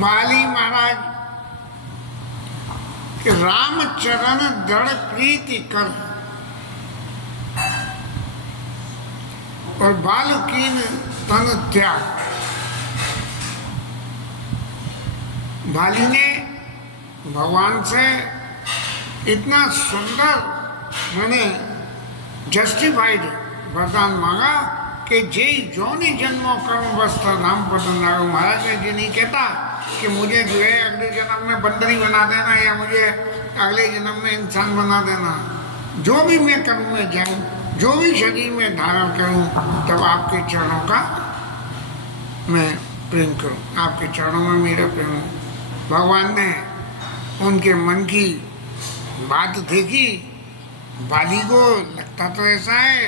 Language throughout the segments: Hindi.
बाली महाराज कि रामचरण दृढ़ प्रीति कर और बालकीन तन त्याग। बाली ने भगवान से इतना सुंदर मैंने जस्टिफाइड वरदान मांगा कि जय जोनि जन्मों कर्म वस्त्र नाम पसंद आए। महाराज ने जी नहीं कहता कि मुझे जो है अगले जन्म में बंदरी बना देना या मुझे अगले जन्म में इंसान बना देना। जो भी मैं कर्म में जाऊं, जो भी शरीर में धारण करूं, तब आपके चरणों का मैं प्रेम करूं, आपके चरणों में मेरा प्रेम हो। भगवान ने उनके मन की बात देखी। बाली को लगता तो ऐसा है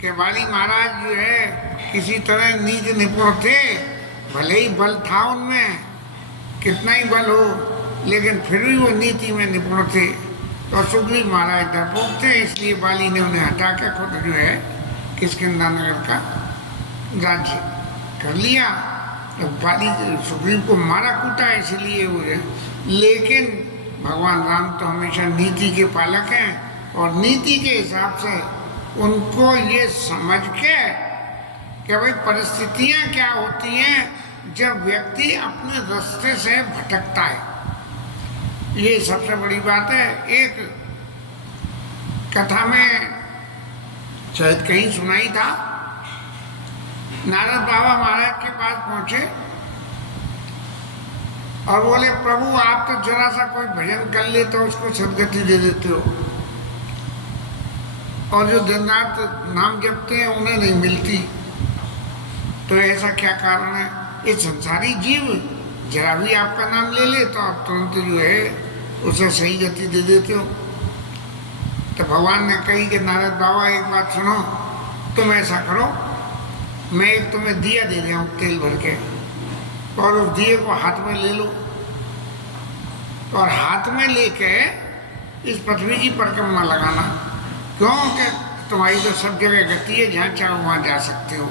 कि बाली महाराज जो है किसी तरह नीति निपुण थे, भले ही बल था उनमें, कितना ही बल हो, लेकिन फिर भी वो नीति में निपुण थे। तो सुग्रीव महाराज डरपोक थे, इसलिए बाली ने उन्हें हटा के खुद जो है किष्किंधा नगर का राज्य कर लिया। तो बाली सुग्रीव को मारा कूटा इसलिए वो है। लेकिन भगवान राम तो हमेशा नीति के पालक हैं और नीति के हिसाब से उनको ये समझ के कि भाई परिस्थितियां क्या होती हैं जब व्यक्ति अपने रास्ते से भटकता है, ये सबसे बड़ी बात है। एक कथा में शायद कहीं सुनाई था, नारद बाबा महाराज के पास पहुंचे और बोले प्रभु आप तो जरा सा कोई भजन कर ले तो उसको सदगति दे देते हो, और जो दिन रात नाम जपते हैं उन्हें नहीं मिलती, तो ऐसा क्या कारण है? ये संसारी जीव जरा भी आपका नाम ले ले तो आप तुरंत जो है उसे सही गति दे देते हो। तो भगवान ने कही कि नारद बाबा एक बात सुनो, तुम ऐसा करो, मैं एक तुम्हें दिया दे रहा हूँ तेल भर के, और उस दिए को हाथ में ले लो और हाथ में लेके इस पृथ्वी की परिक्रमा लगाना। क्योंकि तुम्हारी तो सब जगह गति है, जहाँ चाहो वहाँ जा सकते हो,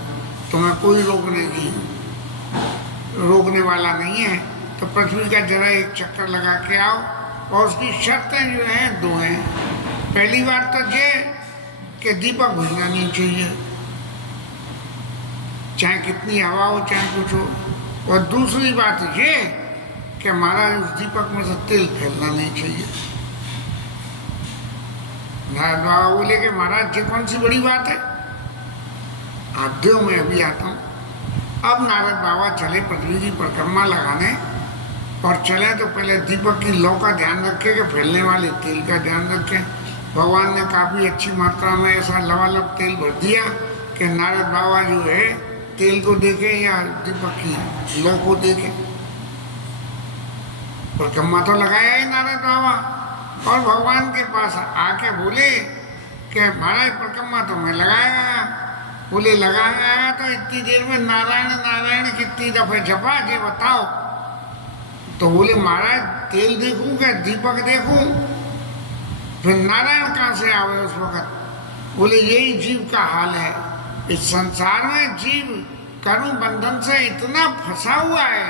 तुम्हें कोई रोकने वाला नहीं है। तो पृथ्वी का जरा एक चक्कर लगा के आओ, और उसकी शर्तें जो हैं दो हैं। पहली बात तो ये कि दीपक बुझना नहीं चाहिए, चाहे कितनी हवा हो चाहे कुछ हो, और दूसरी बात ये कि महाराज उस दीपक में से तेल फैलना नहीं चाहिए। नारद बाबा बोले कि महाराज ये कौन सी बड़ी बात है, आप दो मैं अभी आता हूँ। अब नारद बाबा चले पृथ्वी की परिक्रमा लगाने, और चले तो पहले दीपक की लौ का ध्यान रखे कि फैलने वाले तेल का ध्यान रखें। भगवान ने काफ़ी अच्छी मात्रा में ऐसा लबालब तेल भर दिया कि नारद बाबा जो है तेल को देखे या दीपक की लौ को देखे। परिक्रमा तो लगाया ही नारद बाबा, और भगवान के पास आके बोले कि महाराज परिक्रमा तो मैं लगाया। बोले लगाया तो इतनी देर में नारायण नारायण कितनी दफे जपा ये बताओ। तो बोले महाराज तेल देखूं क्या दीपक देखूं, फिर नारायण कहाँ से आवे उस वक्त। बोले यही जीव का हाल है, इस संसार में जीव कर्म बंधन से इतना फंसा हुआ है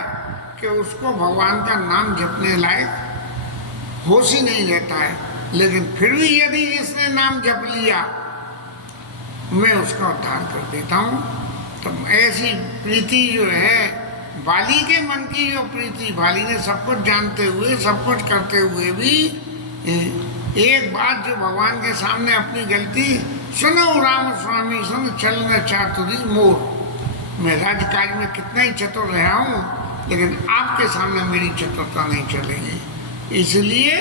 कि उसको भगवान का नाम जपने लायक होश ही नहीं रहता है। लेकिन फिर भी यदि इसने नाम जप लिया मैं उसका उद्धार कर देता हूँ। तो ऐसी प्रीति जो है बाली के मन की, जो प्रीति, बाली ने सब कुछ जानते हुए सब कुछ करते हुए भी एक बात जो भगवान के सामने अपनी गलती, सुनो राम स्वामी सुन चलन चातुरी मोर, मैं राजकाज में कितना ही चतुर रहा हूँ, लेकिन आपके सामने मेरी चतुरता नहीं चलेगी। इसलिए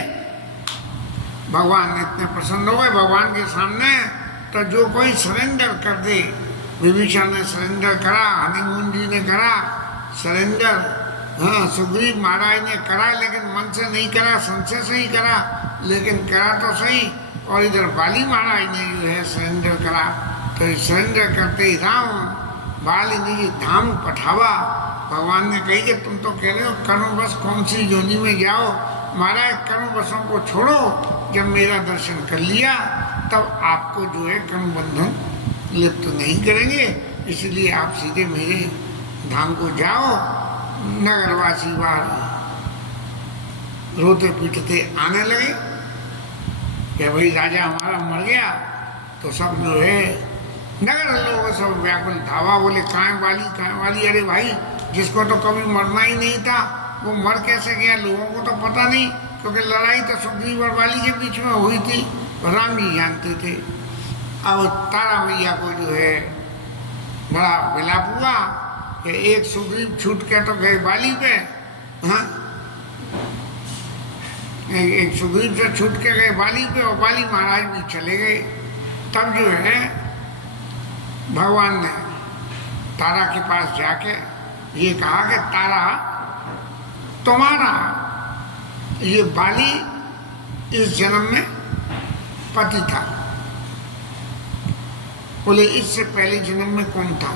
भगवान इतने प्रसन्न हो गए भगवान के सामने। तो जो कोई सरेंडर कर दे, विभीषण ने सरेंडर करा, हनुमान जी ने करा सरेंडर, हाँ सुग्रीव महाराज ने करा, लेकिन मन से नहीं करा, संशय से ही करा, लेकिन करा तो सही। और इधर बाली महाराज ने जो है सरेंडर करा। तो सरेंडर करते ही राम बाली ने धाम पठावा। भगवान ने कही कि तुम तो कह रहे हो कर्मवश कौन सी योनि में जाओ, महाराज कर्मवशों को छोड़ो, जब मेरा दर्शन कर लिया तब आपको जो है कर्म बंधन लिप्त नहीं करेंगे, इसलिए आप सीधे मेरे धाम को जाओ, नगरवासी बाहर रोते पीटते आने लगे कि भाई राजा हमारा मर गया। तो सब जो है नगर लोग सब व्याकुल धावा, बोले कहाँ वाली। अरे भाई, जिसको तो कभी मरना ही नहीं था वो मर कैसे गया? लोगों को तो पता नहीं, क्योंकि लड़ाई तो सुग्रीव और वाली के बीच में हुई थी, राम जी जानते थे। अब तारा मैया को जो है बड़ा विलाप हुआ कि एक सुग्रीव छूट के तो गए बाली पे, हाँ, एक सुग्रीव से छूट के गए बाली पे और बाली महाराज भी चले गए। तब जो है भगवान ने तारा के पास जाके ये कहा कि तारा, तुम्हारा ये बाली इस जन्म में पति था। बोले इससे पहले जन्म में कौन था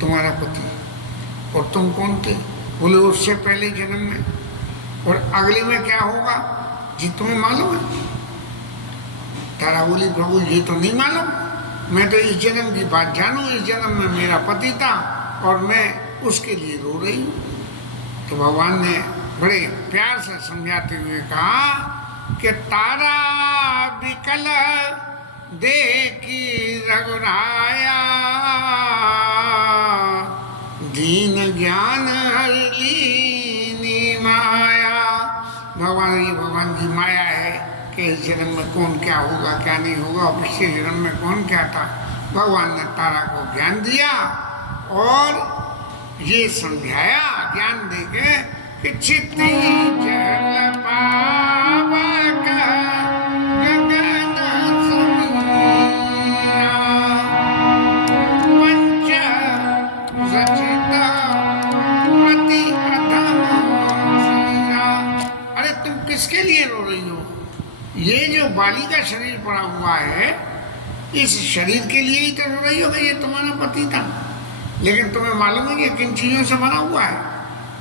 तुम्हारा पति, और तुम कौन थे? बोले उससे पहले जन्म में, और अगले में क्या होगा जी तुम्हें मालूम है? तारा बोली प्रभु ये तो नहीं मालूम, मैं तो इस जन्म की बात जानू, इस जन्म में मेरा पति था और मैं उसके लिए रो रही हूँ। तो भगवान ने बड़े प्यार से समझाते हुए कहा कि तारा विकल देखी रघुराया, दीन ज्ञान हर लीनी माया। भगवान की माया है कि इस जन्म में कौन क्या होगा क्या नहीं होगा, और पिछले जन्म में कौन क्या था। भगवान ने तारा को ज्ञान दिया और ये समझाया ज्ञान देके कि चित्ती जल पावक गगन समीरा, पंच सचित अति अधम सीरा। अरे तुम किसके लिए रो रही हो? ये जो बाली का शरीर पड़ा हुआ है, इस शरीर के लिए ही तो रो रही हो कि ये तुम्हारा पति था। लेकिन तुम्हें मालूम है कि किन चीजों से बना हुआ है?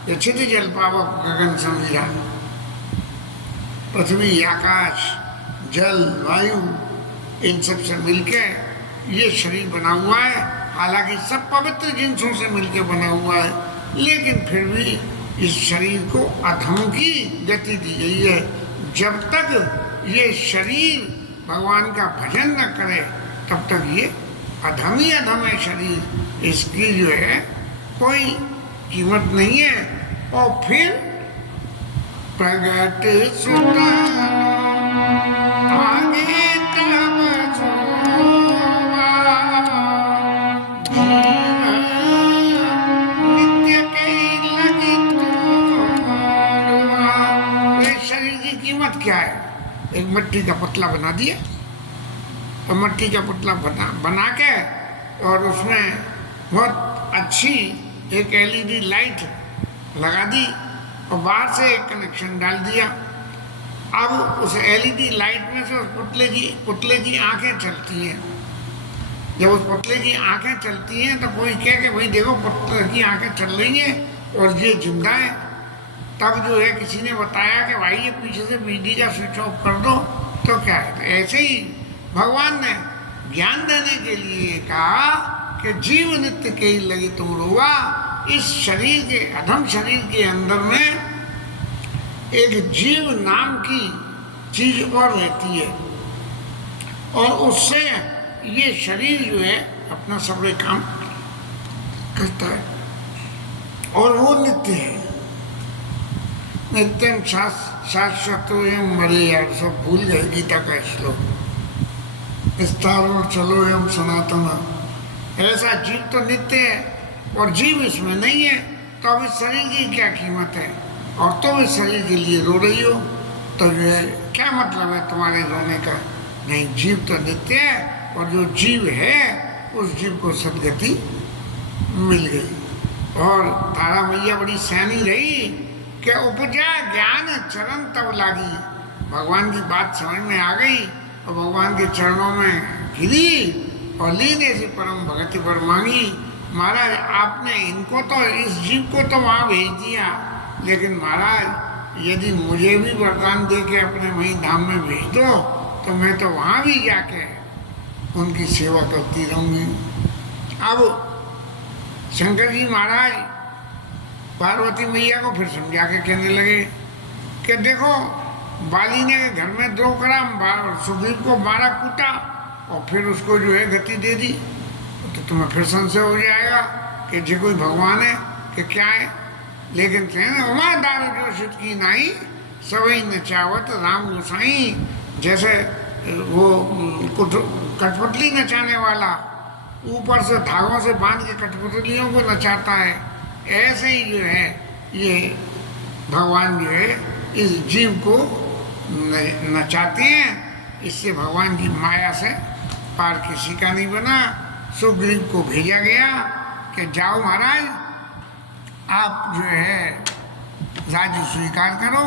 ये क्षिति जल पावक गगन समीरा, पृथ्वी आकाश जल वायु इन सब से मिलके ये शरीर बना हुआ है। हालांकि सब पवित्र जिनसों से मिलके बना हुआ है, लेकिन फिर भी इस शरीर को अधम की गति दी गई है। जब तक ये शरीर भगवान का भजन न करे तब तक ये अधम ही अधम है शरीर, इसकी जो है कोई कीमत नहीं है। और फिर प्रगट सुता आगे तब सोवा, नित्य के लगी तोड़वा। ये शरीर की कीमत क्या है? एक मिट्टी का पुतला बना दिया, और मिट्टी का पुतला बना के और उसमें बहुत अच्छी एक एलईडी लाइट लगा दी और बाहर से एक कनेक्शन डाल दिया। अब उस एलईडी लाइट में से उस पुतले की आंखें चलती हैं। जब उस पुतले की आंखें चलती हैं तो कोई कहे कि भाई देखो पुतले की आंखें चल रही हैं और ये जिंदा है। तब जो है किसी ने बताया कि भाई ये पीछे से बिजली का स्विच ऑफ कर दो, तो क्या है? तो ऐसे ही भगवान ने ज्ञान देने के लिए कहा कि जीव नित्य के ही लगी तुम रोवा। इस शरीर के अधम शरीर के अंदर में एक जीव नाम की चीज और रहती है, और उससे ये शरीर जो है अपना सब काम करता है, और वो नित्य है। नित्यम शाश्वतोयम मरे, यार सब भूल गए गीता का श्लोक। विस्तारो चलो एवं सनातन, ऐसा जीव तो नित्य है और जीव इसमें नहीं है, तो अब इस शरीर की क्या कीमत है? और तुम इस शरीर के लिए रो रही हो, तो ये क्या मतलब है तुम्हारे रोने का? नहीं, जीव तो नित्य है और जो जीव है उस जीव को सदगति मिल गई। और तारा मैया बड़ी सयानी रही कि उपजा ज्ञान चरण तब लागी। भगवान की बात समझ में आ गई और भगवान के चरणों में गिरी और लीन ऐसी परम भगति पर मांगी। महाराज आपने इनको तो, इस जीव को तो वहाँ भेज दिया, लेकिन महाराज यदि मुझे भी वरदान दे के अपने वहीं धाम में भेज दो तो मैं तो वहाँ भी जाके उनकी सेवा करती रहूँगी। अब शंकर जी महाराज पार्वती मैया को फिर समझा के कहने लगे कि देखो बाली ने घर में द्रोह करा, सुग्रीव को मारा कूटा और फिर उसको जो है गति दे दी, तो तुम्हें फिर संशय हो जाएगा कि जे कोई भगवान है कि क्या है। लेकिन उमा दार जो सुत की नाई सवई न चावत राम गोसाई, जैसे वो कठपुतली नचाने वाला ऊपर से धागों से बांध के कठपुतलियों को नचाता है, ऐसे ही जो है ये भगवान जो है इस जीव को नचाते हैं। इससे भगवान की माया से पार किसी का नहीं बना। सुग्रीव को भेजा गया कि जाओ महाराज, आप जो है राज्य स्वीकार करो।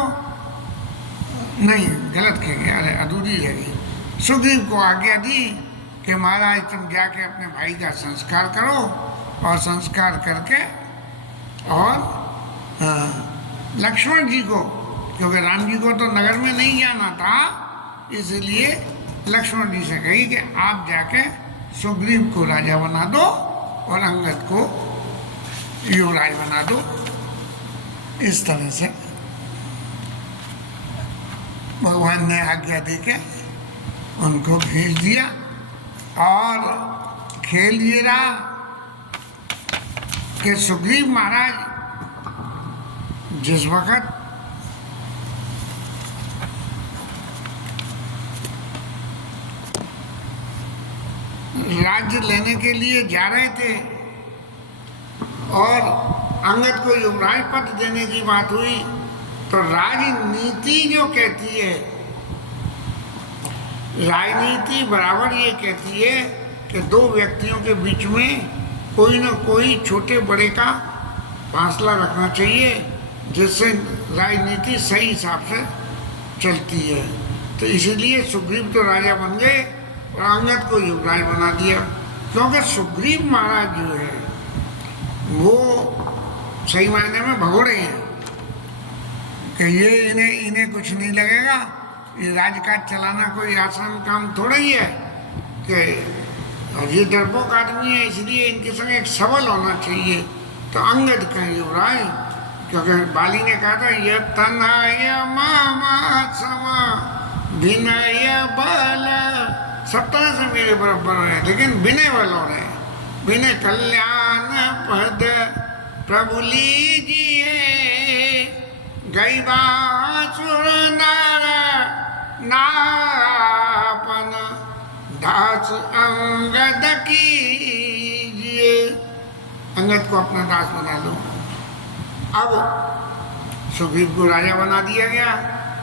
नहीं, गलत कह गया, अरे अधूरी लगी। सुग्रीव को आज्ञा दी कि महाराज तुम जाके अपने भाई का संस्कार करो, और संस्कार करके और लक्ष्मण जी को, क्योंकि राम जी को तो नगर में नहीं जाना था, इसलिए लक्ष्मण जी से कही कि आप जाके सुग्रीव को राजा बना दो और अंगद को युवराज बना दो। इस तरह से भगवान ने आज्ञा देके उनको भेज दिया। और खेल ये रहा कि सुग्रीव महाराज जिस वक्त राज्य लेने के लिए जा रहे थे और अंगद को युवराज पद देने की बात हुई, तो राजनीति जो कहती है, राजनीति बराबर ये कहती है कि दो व्यक्तियों के बीच में कोई ना कोई छोटे बड़े का फासला रखना चाहिए, जिससे राजनीति सही हिसाब से चलती है। तो इसीलिए सुग्रीव तो राजा बन गए और अंगद को युवराज बना दिया, क्योंकि सुग्रीव महाराज जो है वो सही मायने में भगोड़े हैं कि ये इन्हें कुछ नहीं लगेगा, ये राजकाज चलाना कोई आसान काम थोड़ा ही है कि, और ये डरपोक आदमी है, इसलिए इनके संग एक सबल होना चाहिए। तो अंगद का युवराज, क्योंकि बाली ने कहा था ये तनय मामा समा विनय बल, सब तरह से मेरे बराबर है, लेकिन विनय बल हो रहे, विनय कल्याण पद प्रभु लीजिए, गई बासुर नार नापन दास अंगद कीजिए, अंगद को अपना दास बना लो। अब सुग्रीव को राजा बना दिया गया।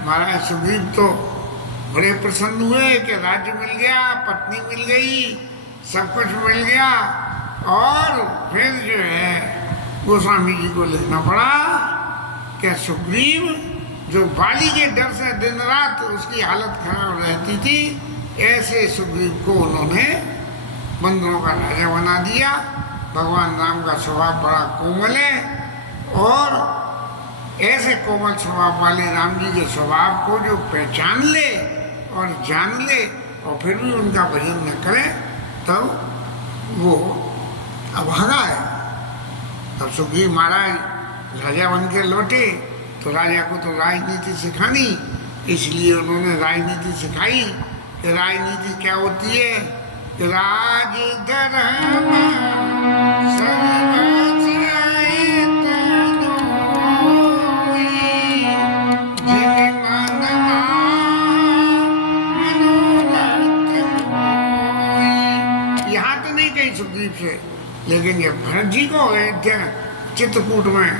महाराज सुग्रीव तो बड़े प्रसन्न हुए कि राज्य मिल गया, पत्नी मिल गई, सब कुछ मिल गया। और फिर जो है गोस्वामी जी को लिखना पड़ा कि सुग्रीव जो बाली के डर से दिन रात उसकी हालत खराब रहती थी, ऐसे सुग्रीव को उन्होंने बंदरों का राजा बना दिया। भगवान राम का स्वभाव बड़ा कोमल है, और ऐसे कोमल स्वभाव वाले राम जी के स्वभाव को जो पहचान ले और जान ले और फिर भी उनका भजन न करे, तब वो अभागा है। तब सुग्रीव महाराज राजा बन के लौटे, तो राजा को तो राजनीति सिखानी, इसलिए उन्होंने राजनीति सिखाई कि राजनीति क्या होती है कि राज धर्म सुग्रीव से, लेकिन ये भरत जी को चित्रकूट में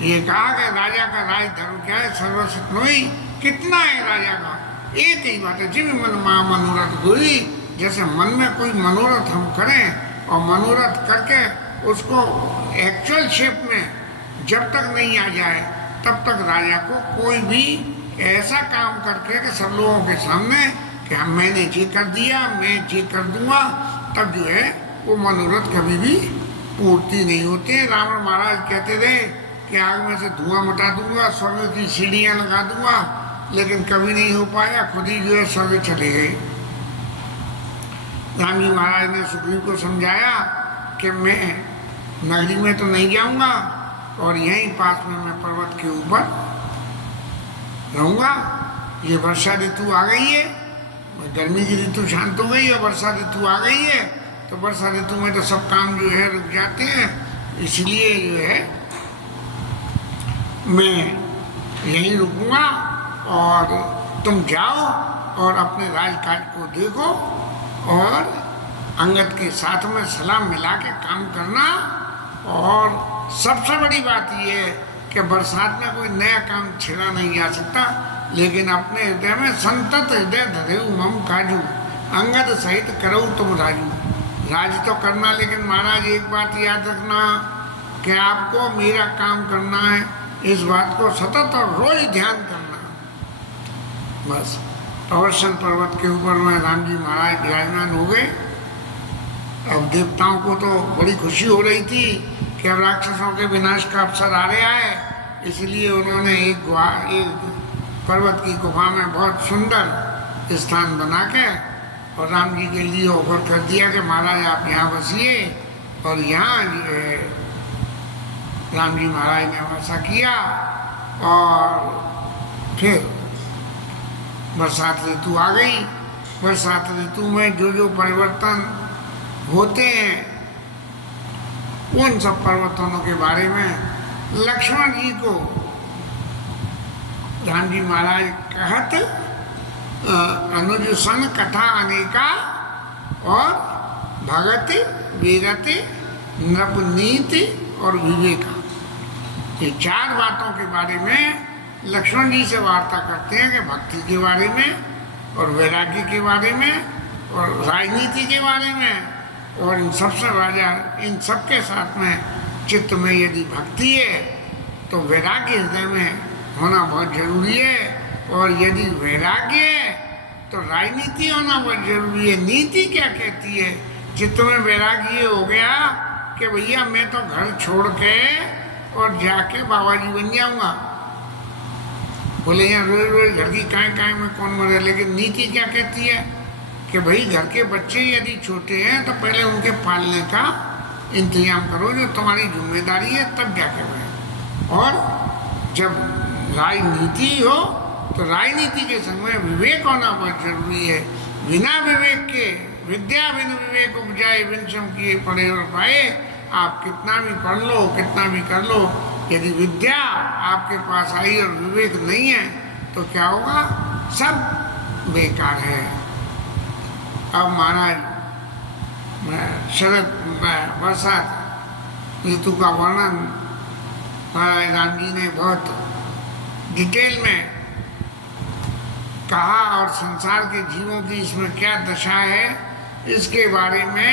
ये कहा कि राजा का राज धर्म क्या है, सर्वसत्नोई, कितना है राजा का, एक ही बात है, जिन मन मां मनोरथ हुई। जैसे मन में कोई मनोरथ हम करें और मनोरथ करके उसको एक्चुअल शेप में जब तक नहीं आ जाए, तब तक राजा को कोई भी ऐसा काम करके कि सब लोगों के सामने कि हम मैंने ये कर दिया, मैं ये कर दूंगा, तब जो है वो मनोरथ कभी भी पूर्ति नहीं होते। रावण महाराज कहते थे कि आग में से धुआं मिटा दूंगा, स्वर्ग की सीढ़ियाँ लगा दूंगा, लेकिन कभी नहीं हो पाया, खुद ही जो है स्वर्ग चले गए। राम जी महाराज ने सुग्रीव को समझाया कि मैं नगरी में तो नहीं जाऊंगा, और यहीं पास में मैं पर्वत के ऊपर रहूँगा। ये वर्षा ऋतु आ गई है, गर्मी की ऋतु शांत हो गई है, वर्षा ऋतु आ गई है, तो वर्षा ऋतु में तो सब काम जो है रुक जाते हैं, इसलिए जो है मैं यहीं रुकूंगा और तुम जाओ और अपने राजकाज को देखो और अंगद के साथ में सलाम मिला के काम करना। और सबसे बड़ी बात यह है कि बरसात में कोई नया काम छेड़ा नहीं जा सकता, लेकिन अपने हृदय में संतत हृदय धरेऊ मम काजू, अंगद सहित करो तुम राजू। राज तो करना, लेकिन महाराज एक बात याद रखना कि आपको मेरा काम करना है, इस बात को सतत और रोज ध्यान करना। बस अवर्षण पर्वत के ऊपर में राम जी महाराज विराजमान हो गए। अब देवताओं को तो बड़ी खुशी हो रही थी कि अब राक्षसों के विनाश का अवसर आ रहा है, इसलिए उन्होंने एक पर्वत की गुफा में बहुत सुंदर स्थान बना के और राम जी के लिए ऑफर कर दिया कि महाराज आप यहाँ बसिए। और यहाँ जो है राम जी महाराज ने वासा किया। और फिर बरसात ऋतु आ गई। बरसात ऋतु में जो जो परिवर्तन होते हैं उन सब परिवर्तनों के बारे में लक्ष्मण जी को राम जी महाराज कहत अनुज सन कथा अनेका और भगति वीरति नृपनीति और विवेका, ये चार बातों के बारे में लक्ष्मण जी से वार्ता करते हैं कि भक्ति के बारे में और वैराग्य के बारे में और राजनीति के बारे में। और इन सबसे राजा इन सबके साथ में चित्त में यदि भक्ति है तो वैराग्य हृदय में होना बहुत जरूरी है, और यदि वैराग्य है तो राजनीति होना बहुत जरूरी है। नीति क्या कहती है? चित्त में वैराग्य ये हो गया कि भैया मैं तो घर छोड़ के और जाके बाबा जी बन जाऊंगा। बोले यहाँ रोज रोज घर की काय में कौन मरे, लेकिन नीति क्या कहती है कि भाई घर के बच्चे यदि छोटे हैं तो पहले उनके पालने का इंतजाम करो, जो तुम्हारी जिम्मेदारी है, तब जाके बने। और जब राजनीति हो तो राजनीति के संग में विवेक होना बहुत जरूरी है। बिना विवेक के विद्या बिन विवेक उपजाए, बिन श्रम किए पढ़े और पाए। आप कितना भी पढ़ लो, कितना भी कर लो, यदि विद्या आपके पास आई और विवेक नहीं है तो क्या होगा? सब बेकार है। अब महाराज शरद बरसात ऋतु का वर्णन महाराज राम जी ने बहुत डिटेल में कहा, और संसार के जीवों की इसमें क्या दशा है इसके बारे में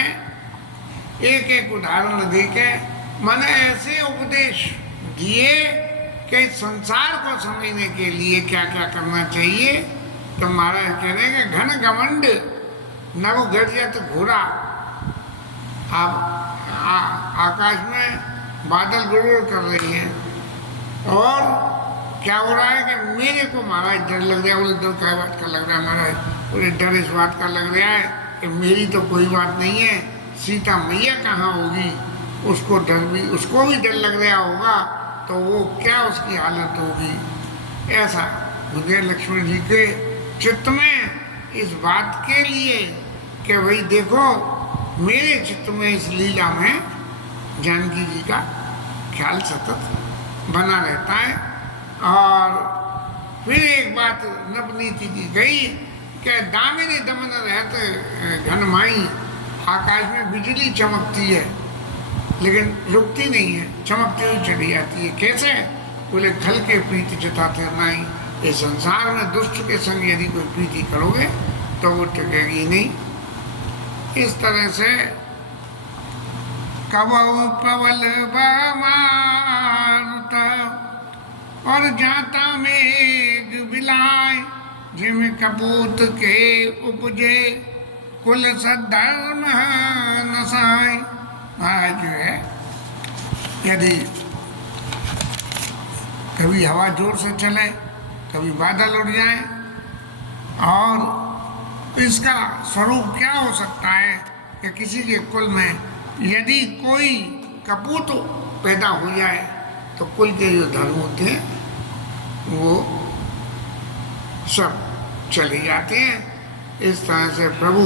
एक एक उदाहरण देके मैंने ऐसे उपदेश दिए कि संसार को समझने के लिए क्या क्या करना चाहिए। तो महाराज कह रहे हैं कि घन घमंड नव गर्जत घोड़ा। आप आकाश में बादल गुड़गुड़ कर रही हैं और क्या हो रहा है कि मेरे को महाराज डर लग रहा है। बोले डर क्या बात का लग रहा है महाराज? बोले डर इस बात का लग रहा है कि मेरी तो कोई बात नहीं है, सीता मैया कहाँ होगी, उसको भी डर लग रहा होगा, तो वो क्या उसकी हालत होगी। ऐसा मुझे लक्ष्मण जी के चित्त में इस बात के लिए कि भाई देखो मेरे चित्त में इस लीला में जानकी जी का ख्याल सतत बना रहता है। और फिर एक बात नवनीति की गई कि दामिनी दमन रहते घनमाई। आकाश में बिजली चमकती है लेकिन रुकती नहीं है, चमकती हुई चली जाती है। कैसे? बोले खल के प्रीति जताते नाई। इस संसार में दुष्ट के संग यदि कोई प्रीति करोगे तो वो टिकेगी नहीं। इस तरह से कबहु पवल मारुत और जाता मेघ बिलाय, जिम कपूत के उपजे कुल सद्धर्म नसाय। आज जो है यदि कभी हवा जोर से चले, कभी बादल उड़ जाए, और इसका स्वरूप क्या हो सकता है कि किसी के कुल में यदि कोई कपूत पैदा हो जाए तो कुल के जो धर्म होते हैं वो सब चले जाते हैं। इस तरह से प्रभु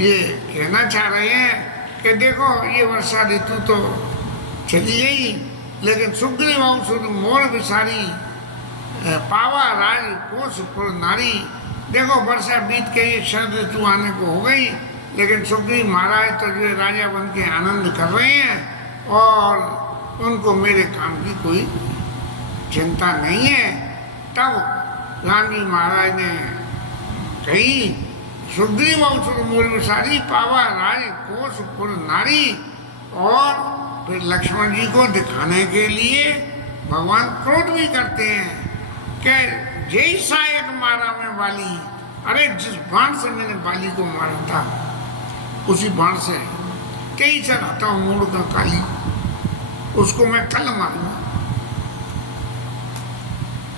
ये कहना चाह रहे हैं कि देखो ये वर्षा ऋतु तो चली गई, लेकिन सुग्रीव औसुर मोर विसारी पावा राज कोस फुर नारी। देखो वर्षा बीत के ये शरद ऋतु आने को हो गई, लेकिन सुग्रीव महाराज तो जो राजा बन के आनंद कर रहे हैं और उनको मेरे काम की कोई चिंता नहीं है। तब राम जी महाराज ने कही सुग्रीव औसुर मोर विसारी पावा राज कोस फुर नारी। और फिर लक्ष्मण जी को दिखाने के लिए भगवान क्रोध भी करते हैं कि जय सायक मारा मैं बाली। अरे जिस बाण से मैंने बाली को मारा था उसी बाण से कई से आता हूँ मूड का काली, उसको मैं कल मारूंगा।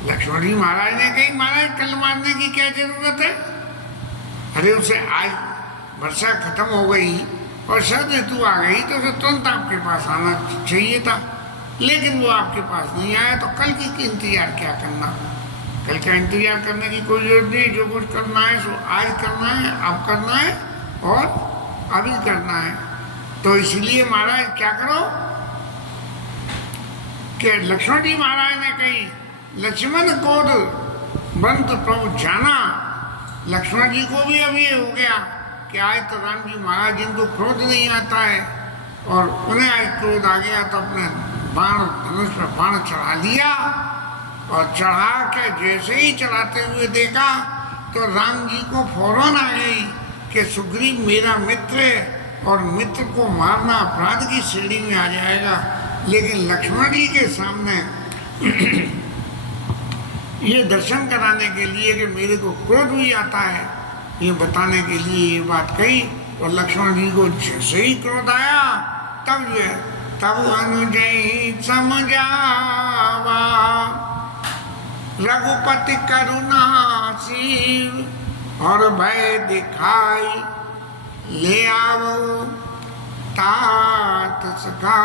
लक्ष्मण जी महाराज ने कही महाराज कल मारने की क्या जरूरत है? अरे उसे आज वर्षा खत्म हो गई और शरद ऋतु आ गई तो उसे तुरंत आपके पास आना चाहिए था, लेकिन वो आपके पास नहीं आया, तो कल की इंतजार क्या करना? कल का इंतजार करने की कोई जरूरत नहीं। जो कुछ करना है सो आज करना है, अब करना है और अभी करना है। तो इसलिए महाराज क्या करो कि लक्ष्मण जी महाराज ने कही लक्ष्मण कोद बंत प्रभु जाना। लक्ष्मण जी को भी अब ये हो गया कि आज तो राम जी महाराज जिनको क्रोध नहीं आता है और उन्हें आज क्रोध आ गया, तो अपने बाण धनुष पर बाण चढ़ा लिया। और चढ़ा के जैसे ही चढ़ाते हुए देखा तो राम जी को फौरन आ गई कि सुग्रीव मेरा मित्र है और मित्र को मारना अपराध की श्रेणी में आ जाएगा। लेकिन लक्ष्मण जी के सामने ये दर्शन कराने के लिए कि मेरे को क्रोध भी आता है, ये बताने के लिए ये बात कही। और लक्ष्मण जी को जैसे ही क्रोध आया तब अनुजय समझावा रघुपति करुणा सीव और भय दिखाई ले आओ तात सखा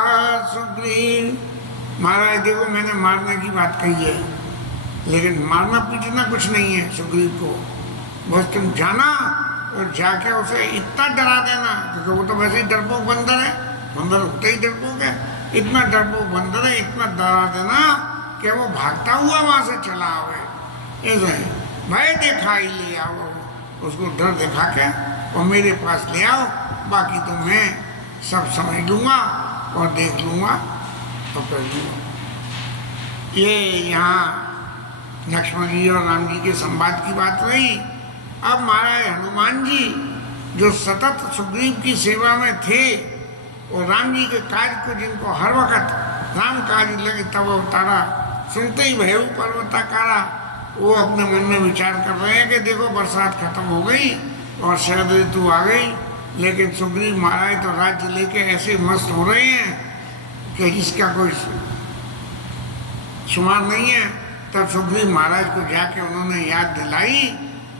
सुग्रीव। महाराज देखो मैंने मारने की बात कही है, लेकिन मारना पीटना कुछ नहीं है सुग्रीव को, बस तुम जाना और जाके उसे इतना डरा देना, क्योंकि वो तो वैसे ही डरपोक बंदर है, बंदर होते ही डरपोक है, इतना डरपोक बंदर है, इतना डरा देना कि वो भागता हुआ वहां से चला आवे। ऐसे भय दिखाई ले आओ, उसको डर दिखा के और मेरे पास ले आओ, बाकी तो मैं सब समझ लूँगा और देख लूँगा और कर लूँगा। ये यहाँ लक्ष्मण जी और राम जी के संवाद की बात रही। अब महाराज हनुमान जी जो सतत सुग्रीव की सेवा में थे और राम जी के कार्य को जिनको हर वक्त राम कार्य लगे तब अवतारा, सुनते ही भयऊ पर्वताकारा, वो अपने मन में विचार कर रहे हैं कि देखो बरसात खत्म हो गई और शरद ऋतु आ गई, लेकिन सुग्रीव महाराज तो राज्य लेके ऐसे मस्त हो रहे हैं कि इसका कोई शुमार नहीं है। तब सुग्रीव महाराज को जाके उन्होंने याद दिलाई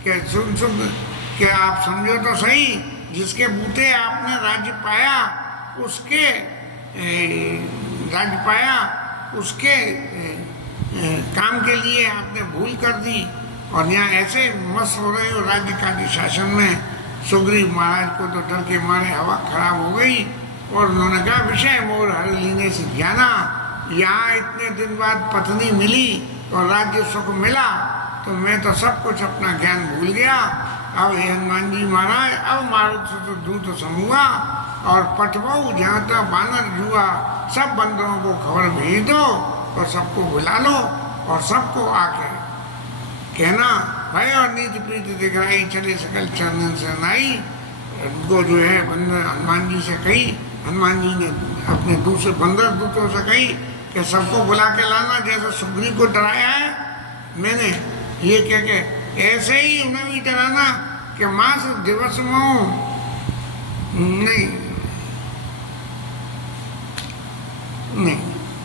कि सुन कि आप समझो तो सही, जिसके बूते आपने राज्य पाया उसके काम के लिए आपने भूल कर दी और यहाँ ऐसे मस्त हो रहे हो राज्य का शासन में। सुग्रीव महाराज को तो डर के मारे हवा खराब हो गई और उन्होंने कहा विषय मोर हर लीने से ज्ञाना, यहाँ इतने दिन बाद पत्नी मिली और राज्य सुख मिला तो मैं तो सब कुछ अपना ज्ञान भूल गया। अब हनुमान जी महाराज अब मारुत तो दूत समूहा और पटवाऊ जहाँ तक बानर जुआ सब बंदरों को खबर भेज दो और सबको बुला लो और सबको आके कहना भय और नीति प्रीति दिखलाई चले सकल चरणन से नाई। उनको जो है बंदर हनुमान जी से कही, हनुमान जी ने अपने दूसरे बंदर दूतों से कही कि सबको बुला के लाना, जैसे सुग्रीव को डराया है मैंने, ये कह के ऐसे ही उन्हें भी डराना कि मास दिवस में नहीं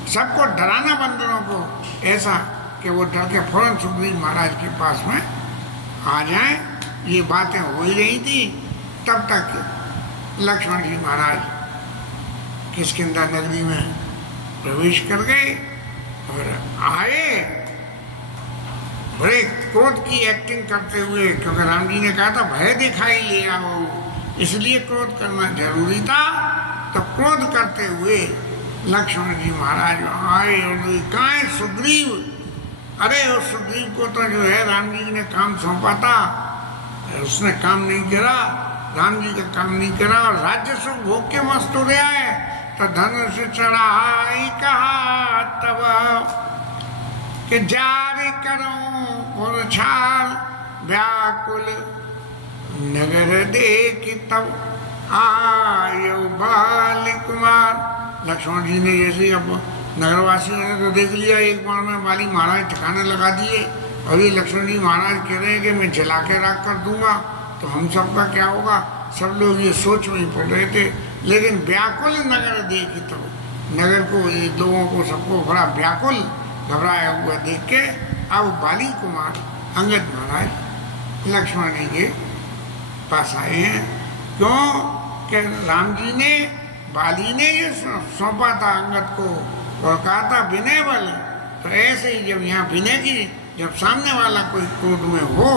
सबको डराना बंदरों को ऐसा कि वो डर के फौरन सुग्रीव महाराज के पास में आ जाए। ये बातें हो ही रही थी तब तक लक्ष्मण जी महाराज किष्किंधा नगरी में प्रवेश कर गए और आए बड़े क्रोध की एक्टिंग करते हुए, क्योंकि राम जी ने कहा था भय दिखाई ले आओ, इसलिए क्रोध करना जरूरी था। तो क्रोध करते हुए लक्ष्मण जी महाराज आए और कहाँ है सुग्रीव? अरे उस सुग्रीव को तो जो है राम जी ने काम सौंपा था, उसने काम नहीं करा, राम जी का काम नहीं करा और राज्य सुख भोग के मस्त हो गया है। तो धनुष चढ़ाई कहा तब कि जारी करो और छाल व्याकुल नगर देख तब आयो बाल कुमार। लक्ष्मण जी ने जैसे अब नगरवासियों ने तो देख लिया, एक बार में बाली महाराज ठिकाने लगा दिए और ये लक्ष्मण जी महाराज कह रहे हैं कि मैं जला के राख कर दूंगा, तो हम सबका क्या होगा। सब लोग ये सोच में ही पड़ रहे थे। लेकिन व्याकुल नगर देखी तब, नगर को, ये लोगों को, सबको बड़ा व्याकुल घबराया हुआ देख के अब बाली कुमार अंगद महाराज लक्ष्मण जी के पास आए हैं। क्यों कि राम जी ने, बाली ने ये सौंपा था अंगद को और कहा था विनय बल। तो ऐसे ही जब यहाँ विनय की, जब सामने वाला कोई क्रोध में हो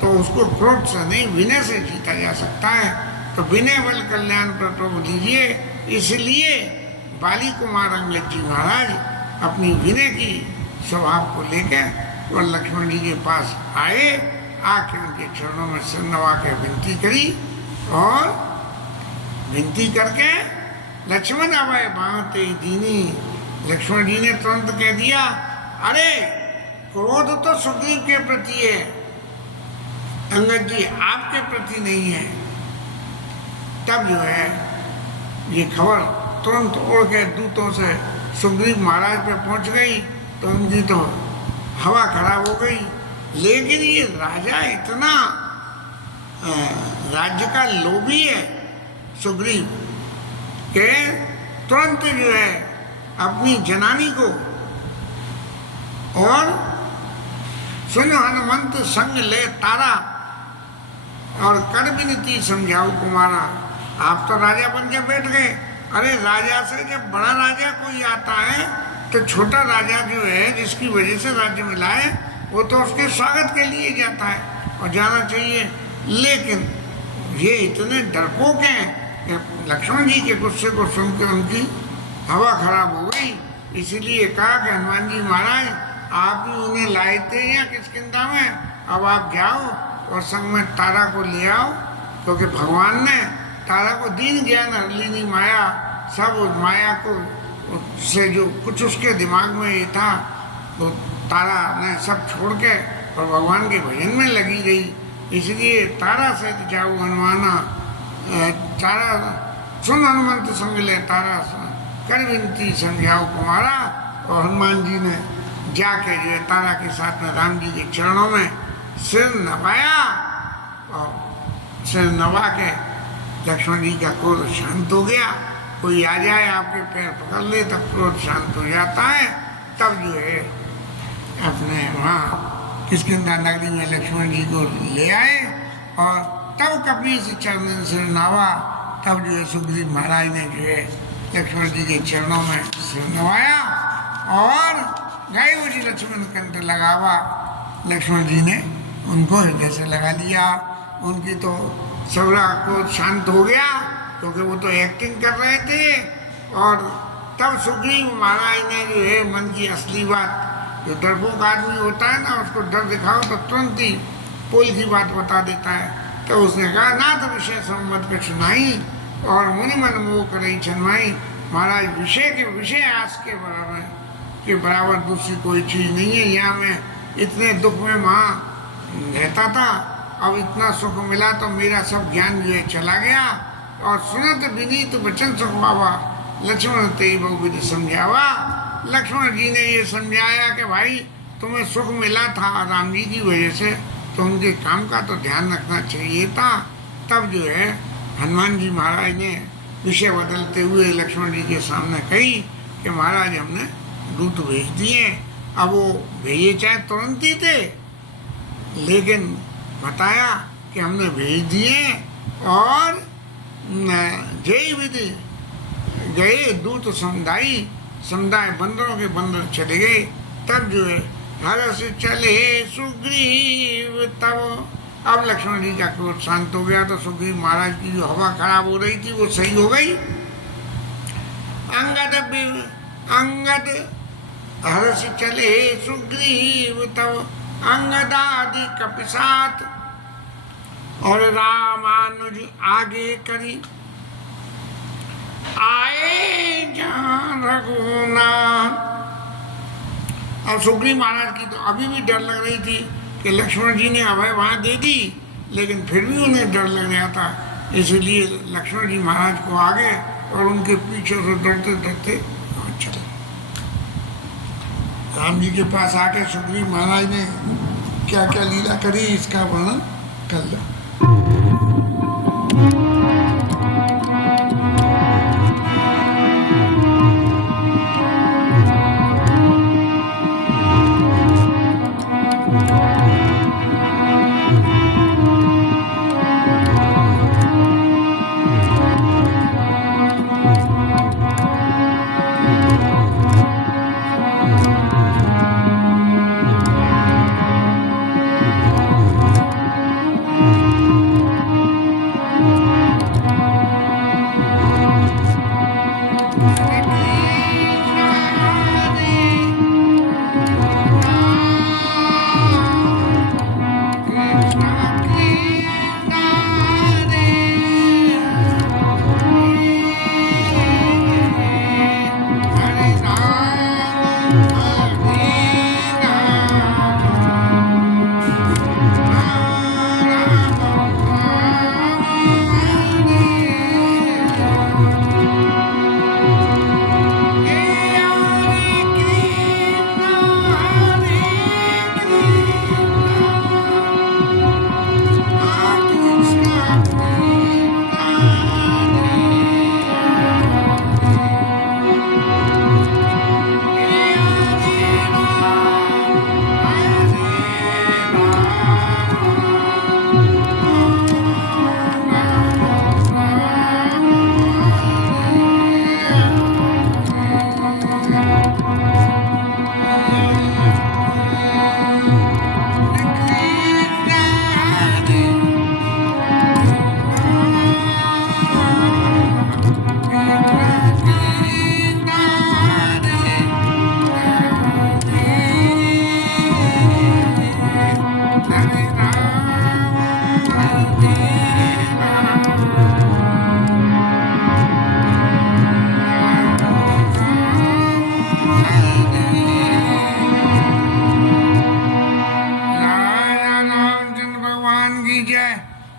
तो उसको क्रोध से नहीं विनय से जीता जा सकता है। तो विनय बल कल्याण पर प्रभु दीजिए, इसलिए बाली कुमार अंगद जी महाराज अपनी विनय की स्वभाव को लेकर और लक्ष्मण जी के पास आए, आके उनके चरणों में सिर नवा के विनती करी और विनती करके लक्ष्मण अभय बांते दीनी। लक्ष्मण जी ने तुरंत कह दिया, अरे क्रोध तो सुग्रीव के प्रति है, अंगद जी आपके प्रति नहीं है। तब जो है ये खबर तुरंत उड़ के दूतों से सुग्रीव महाराज पे पहुंच गई, तो उनकी तो हवा खराब हो गई। लेकिन ये राजा इतना राज्य का लोभी है सुग्रीव के तुरंत जो है अपनी जनानी को और सुन हनुमंत संग ले तारा और कर विनती समझाओ कुमारा। आप तो राजा बन के बैठ गए। अरे राजा से जब बड़ा राजा कोई आता है तो छोटा राजा जो है जिसकी वजह से राज्य मिला है वो तो उसके स्वागत के लिए जाता है और जाना चाहिए। लेकिन ये इतने डरपोक हैं कि लक्ष्मण जी के गुस्से को सुनकर उनकी हवा खराब हो गई। इसीलिए कहा कि हनुमान जी महाराज आप भी उन्हें लाए थे या किष्किंधा में, अब आप जाओ और संग में तारा को ले आओ, क्योंकि भगवान ने तारा को दीन ज्ञान हरलीनी माया, सब उस माया को से जो कुछ उसके दिमाग में ये था तो तारा ने सब छोड़ के और भगवान के भजन में लगी गई। इसलिए तारा से जाओ हनुमाना, तारा सुन हनुमंत संग ले तारा कर विनती समझाओ कुमारा। और हनुमान जी ने जाके जो है तारा के साथ में राम जी के चरणों में सिर नवाया और सिर नवा के लक्ष्मण जी का क्रोध शांत हो गया। कोई आ जाए आपके पैर पकड़ ले तब क्रोध शांत हो जाता है। तब जो है अपने वहाँ किष्किंधा नगरी में लक्ष्मण जी को ले आए और तब कपी से चरण सिर नवा। तब जो है सुग्रीव महाराज ने जो है लक्ष्मण जी के चरणों में सिर नवाया और गए जी लक्ष्मण कंठ लगावा। लक्ष्मण जी ने उनको हृदय से लगा लिया। उनकी तो सौरा को शांत हो गया क्योंकि वो तो एक्टिंग कर रहे थे। और तब सुग्रीव महाराज ने जो है मन की असली बात, जो डरपोक आदमी होता है ना उसको डर दिखाओ तो तुरंत ही पोल की बात बता देता है। तो उसने कहा नाथ विषय संबंध के सुनाई और मुनि मन मोह करई छनवाई। महाराज विषय के विषय आस के बराबर दूसरी कोई चीज़ नहीं है। यहाँ मैं इतने दुख में वहाँ रहता था, अब इतना सुख मिला तो मेरा सब ज्ञान जो है चला गया। और सुनत विनीत वचन सुख बाबा लक्ष्मण तेई बहुविधि समझावा। लक्ष्मण जी ने ये समझाया कि भाई तुम्हें सुख मिला था राम जी की वजह से, तो उनके काम का तो ध्यान रखना चाहिए था। तब जो है हनुमान जी महाराज ने विषय बदलते हुए लक्ष्मण जी के सामने कही कि महाराज हमने दूत भेज दिए। अब वो भेजे चाहे तुरंत ही थे, लेकिन बताया कि हमने भेज दिए और जय विधि गए दूत समुदाय बंदरों के बंदर चले गए। तब जो है हर्ष चले सुग्रीव तब। अब लक्ष्मण जी का क्रोध शांत हो गया तो सुग्रीव महाराज की जो हवा खराब हो रही थी वो सही हो गई। अंगद हर्ष चले सुग्रीव तब, अंगदादि कपिसात, और रामानुज आगे करी, आए जहां रघुनाथ। अब सुग्रीव महाराज की तो अभी भी डर लग रही थी कि लक्ष्मण जी ने अभय वहां दे दी, लेकिन फिर भी उन्हें डर लग रहा था। इसलिए लक्ष्मण जी महाराज को आगे और उनके पीछे से डरते डरते चले। राम जी के पास आके सुग्रीव महाराज ने क्या क्या लीला करी इसका वर्णन कर लो।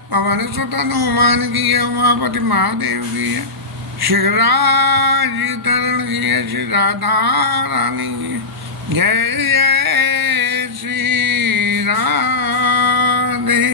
पवन सुत हनुमान की है, उमापति महादेव की है, शिवराज तरण की है, श्री राधा रानी की है। जय जय श्री राम।